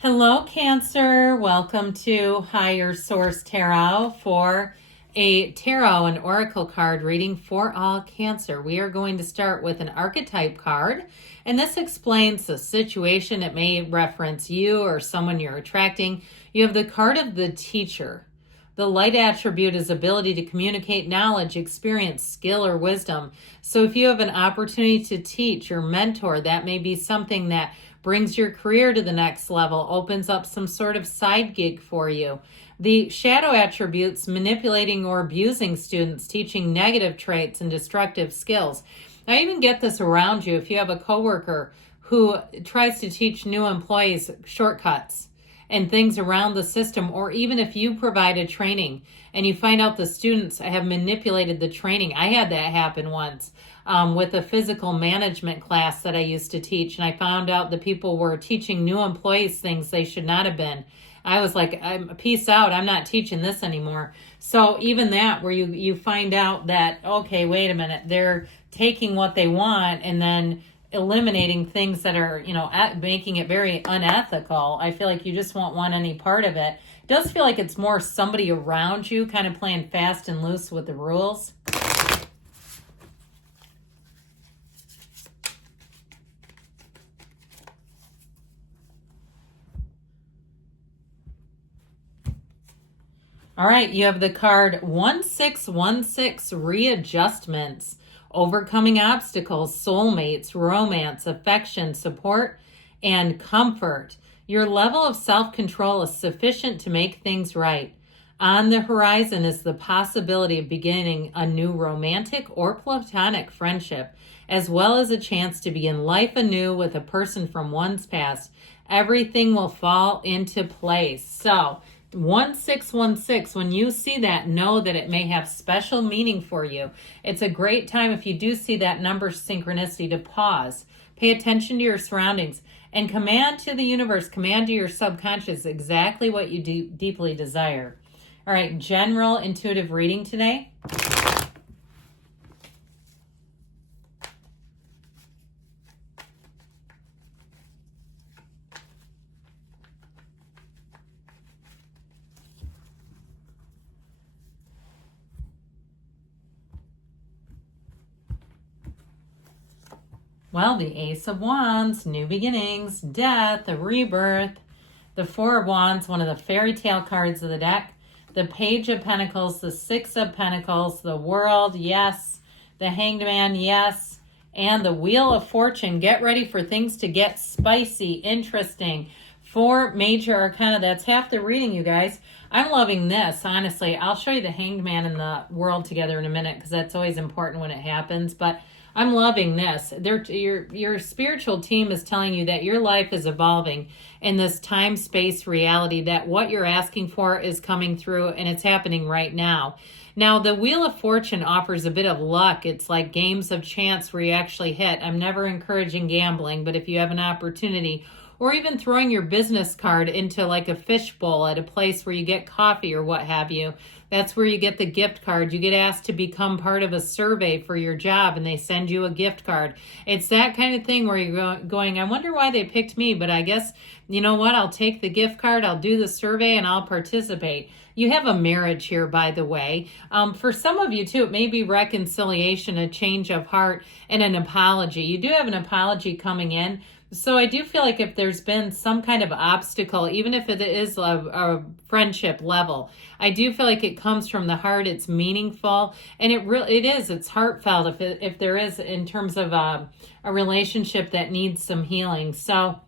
Hello, Cancer. Welcome to Higher Source Tarot for a tarot and oracle card reading for all Cancer. We are going to start with an archetype card, and this explains the situation. It may reference you or someone you're attracting. You have the card of the teacher. The light attribute is ability to communicate knowledge, experience, skill, or wisdom. So if you have an opportunity to teach or mentor, that may be something that brings your career to the next level, opens up some sort of side gig for you. The shadow attributes, manipulating or abusing students, teaching negative traits and destructive skills. I even get this around you. If you have a coworker who tries to teach new employees shortcuts and things around the system, or even if you provided training and you find out the students have manipulated the training. I had that happen once with a physical management class that I used to teach, and I found out the people were teaching new employees things they should not have been. I was like, peace out, I'm not teaching this anymore. So even that, where you find out that, okay, wait a minute, they're taking what they want and then eliminating things that are, making it very unethical. I feel like you just won't want any part of it. It does feel like it's more somebody around you kind of playing fast and loose with the rules. All right, you have the card 1616, readjustments, overcoming obstacles, soulmates, romance, affection, support, and comfort. Your level of self-control is sufficient to make things right. On the horizon is the possibility of beginning a new romantic or platonic friendship, as well as a chance to begin life anew with a person from one's past. Everything will fall into place. So, 1616, when you see that, know that it may have special meaning for you. It's a great time, if you do see that number synchronicity, to pause, pay attention to your surroundings, and command to the universe, command to your subconscious exactly what you deeply desire. All right, general intuitive reading today. Well, the Ace of Wands, new beginnings, death, a rebirth. The Four of Wands, one of the fairy tale cards of the deck. The Page of Pentacles, the Six of Pentacles, the World, yes. The Hanged Man, yes. And the Wheel of Fortune. Get ready for things to get spicy, interesting. 4 major arcana. That's half the reading, you guys. I'm loving this, honestly. I'll show you the Hanged Man and the World together in a minute, because that's always important when it happens. But I'm loving this. Your spiritual team is telling you that your life is evolving in this time-space reality, that what you're asking for is coming through, and it's happening right now. Now, the Wheel of Fortune offers a bit of luck. It's like games of chance where you actually hit. I'm never encouraging gambling, but if you have an opportunity, or even throwing your business card into like a fishbowl at a place where you get coffee or what have you. That's where you get the gift card. You get asked to become part of a survey for your job, and they send you a gift card. It's that kind of thing where you're going, I wonder why they picked me, but I guess, you know what, I'll take the gift card, I'll do the survey, and I'll participate. You have a marriage here, by the way. For some of you, too, it may be reconciliation, a change of heart, and an apology. You do have an apology coming in. So I do feel like if there's been some kind of obstacle, even if it is a friendship level, I do feel like it comes from the heart. It's meaningful, and it's heartfelt if there is, in terms of a relationship that needs some healing. So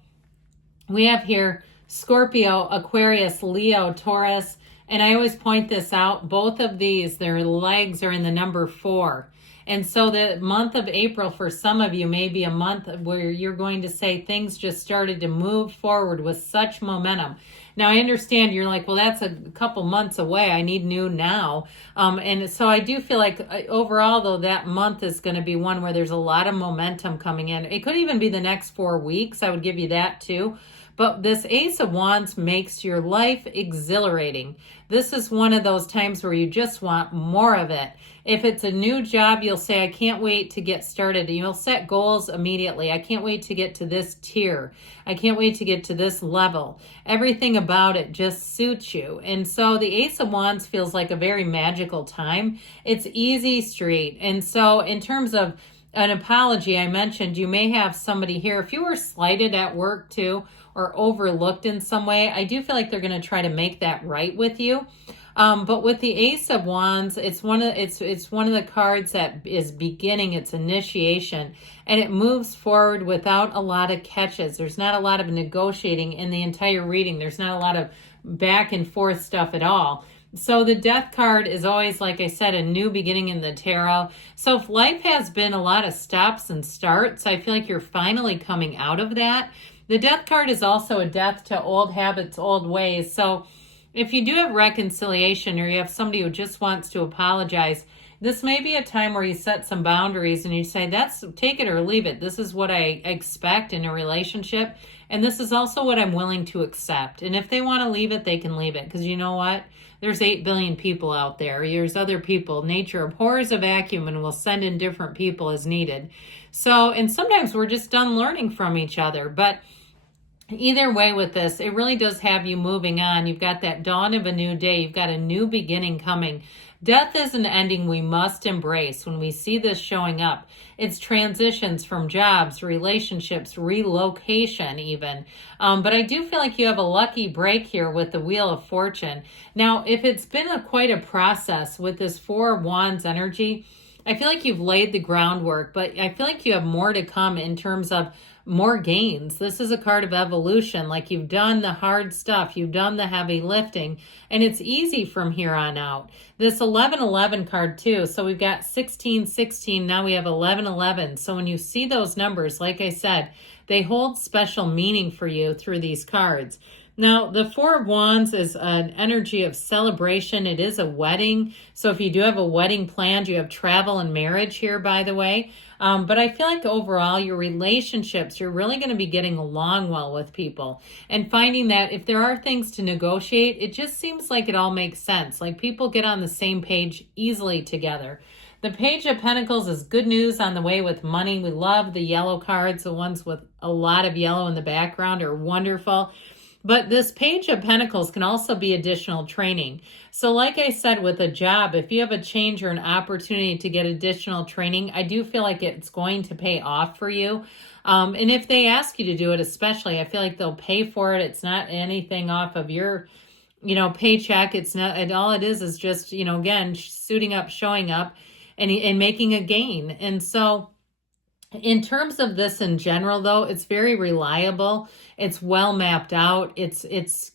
we have here Scorpio, Aquarius, Leo, Taurus, and I always point this out. Both of these, their legs are in the number 4. And so the month of April for some of you may be a month where you're going to say things just started to move forward with such momentum. Now, I understand you're like, well, that's a couple months away. I need new now. And so I do feel like overall, though, that month is going to be one where there's a lot of momentum coming in. It could even be the next 4 weeks. I would give you that too. But this Ace of Wands makes your life exhilarating. This is one of those times where you just want more of it. If it's a new job, you'll say, I can't wait to get started. You'll set goals immediately. I can't wait to get to this tier. I can't wait to get to this level. Everything about it just suits you. And so the Ace of Wands feels like a very magical time. It's easy street. And so in terms of an apology, I mentioned you may have somebody here. If you were slighted at work too, or overlooked in some way, I do feel like they're going to try to make that right with you. But with the Ace of Wands, it's one of the cards that is beginning, its initiation, and it moves forward without a lot of catches. There's not a lot of negotiating in the entire reading. There's not a lot of back and forth stuff at all. So the Death card is always, like I said, a new beginning in the tarot. So if life has been a lot of stops and starts, I feel like you're finally coming out of that. The Death card is also a death to old habits, old ways. So if you do have reconciliation, or you have somebody who just wants to apologize, this may be a time where you set some boundaries and you say, that's take it or leave it. This is what I expect in a relationship. And this is also what I'm willing to accept. And if they want to leave it, they can leave it. Because you know what? There's 8 billion people out there. There's other people. Nature abhors a vacuum and will send in different people as needed. So, and sometimes we're just done learning from each other. But either way with this, it really does have you moving on. You've got that dawn of a new day. You've got a new beginning coming. Death is an ending we must embrace when we see this showing up. It's transitions from jobs, relationships, relocation even. But I do feel like you have a lucky break here with the Wheel of Fortune. Now, if it's been quite a process with this Four of Wands energy, I feel like you've laid the groundwork, but I feel like you have more to come in terms of more gains. This is a card of evolution. Like you've done the hard stuff, you've done the heavy lifting, and it's easy from here on out. This 1111 card too. So we've got 1616. Now we have 1111. So when you see those numbers, like I said, they hold special meaning for you through these cards. Now, the Four of Wands is an energy of celebration. It is a wedding. So if you do have a wedding planned, you have travel and marriage here, by the way. But I feel like overall, your relationships, you're really going to be getting along well with people and finding that if there are things to negotiate, it just seems like it all makes sense. Like people get on the same page easily together. The Page of Pentacles is good news on the way with money. We love the yellow cards. The ones with a lot of yellow in the background are wonderful. But this Page of Pentacles can also be additional training. So like I said, with a job, if you have a change or an opportunity to get additional training, I do feel like it's going to pay off for you. And if they ask you to do it, especially, I feel like they'll pay for it. It's not anything off of your, paycheck. It's not, and all it is just, again, suiting up, showing up and making a gain. And so in terms of this in general, though, it's very reliable. It's well mapped out. It's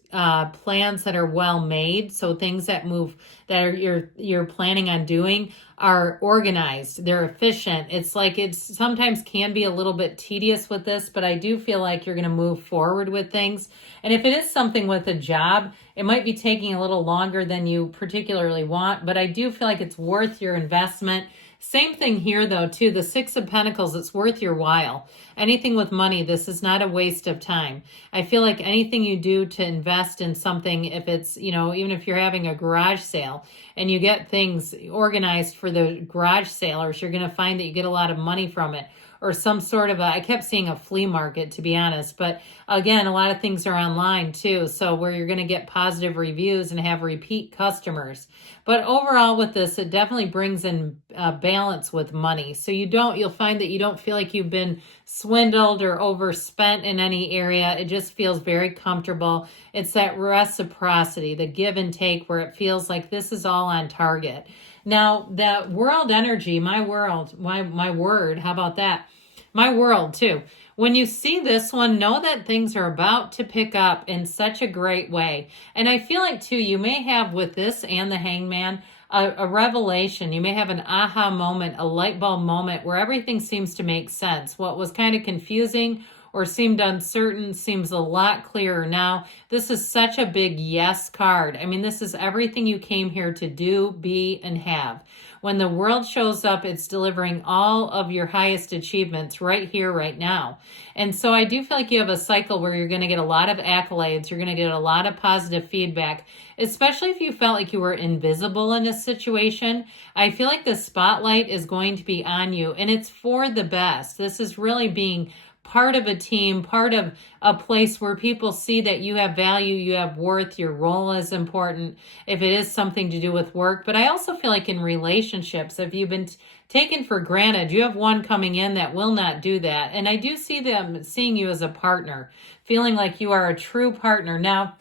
plans that are well made. So things that move that you're planning on doing are organized. They're efficient. It's like it's sometimes can be a little bit tedious with this, but I do feel like you're going to move forward with things. And if it is something with a job, it might be taking a little longer than you particularly want, but I do feel like it's worth your investment. Same thing here, though, too. The Six of Pentacles, it's worth your while. Anything with money, this is not a waste of time. I feel like anything you do to invest in something, if it's, even if you're having a garage sale and you get things organized for the garage salers, you're going to find that you get a lot of money from it. Or some sort of I kept seeing a flea market, to be honest. But again, a lot of things are online too. So where you're going to get positive reviews and have repeat customers. But overall with this, it definitely brings in balance with money. So you'll find that you don't feel like you've been swindled or overspent in any area. It just feels very comfortable. It's that reciprocity, the give and take, where it feels like this is all on target. Now, that world energy, my world, my word, how about that? My world, too. When you see this one, know that things are about to pick up in such a great way. And I feel like, too, you may have with this and the Hangman, a revelation. You may have an aha moment, a light bulb moment where everything seems to make sense. What was kind of confusing or seemed uncertain seems a lot clearer now. This is such a big yes card. I mean, this is everything you came here to do, be, and have. When the world shows up, it's delivering all of your highest achievements right here, right now. And so I do feel like you have a cycle where you're going to get a lot of accolades. You're going to get a lot of positive feedback, especially if you felt like you were invisible in a situation. I feel like the spotlight is going to be on you, and it's for the best. This is really being part of a team, part of a place where people see that you have value, you have worth, your role is important if it is something to do with work. But I also feel like in relationships, if you've been taken for granted, you have one coming in that will not do that. And I do see them seeing you as a partner, feeling like you are a true partner. Now,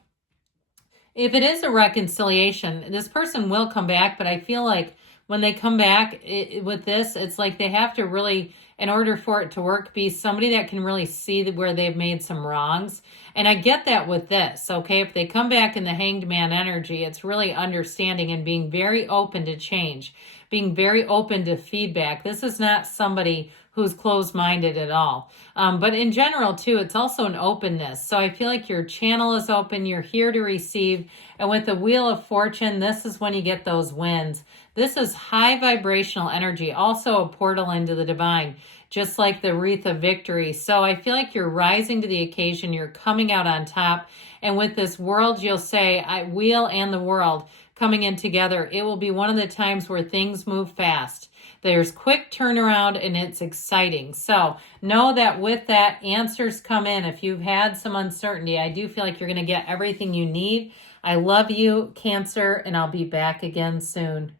if it is a reconciliation, this person will come back, but I feel like when they come back with this, it's like they have to really, in order for it to work, be somebody that can really see where they've made some wrongs. And I get that with this, okay? If they come back in the hanged man energy, it's really understanding and being very open to change, being very open to feedback. This is not somebody who's closed-minded at all. But in general, too, it's also an openness. So I feel like your channel is open. You're here to receive. And with the Wheel of Fortune, this is when you get those wins. This is high vibrational energy, also a portal into the divine, just like the Wreath of Victory. So I feel like you're rising to the occasion. You're coming out on top. And with this world, you'll say, Wheel and the world coming in together. It will be one of the times where things move fast. There's quick turnaround and it's exciting. So know that with that, answers come in. If you've had some uncertainty, I do feel like you're going to get everything you need. I love you, Cancer, and I'll be back again soon.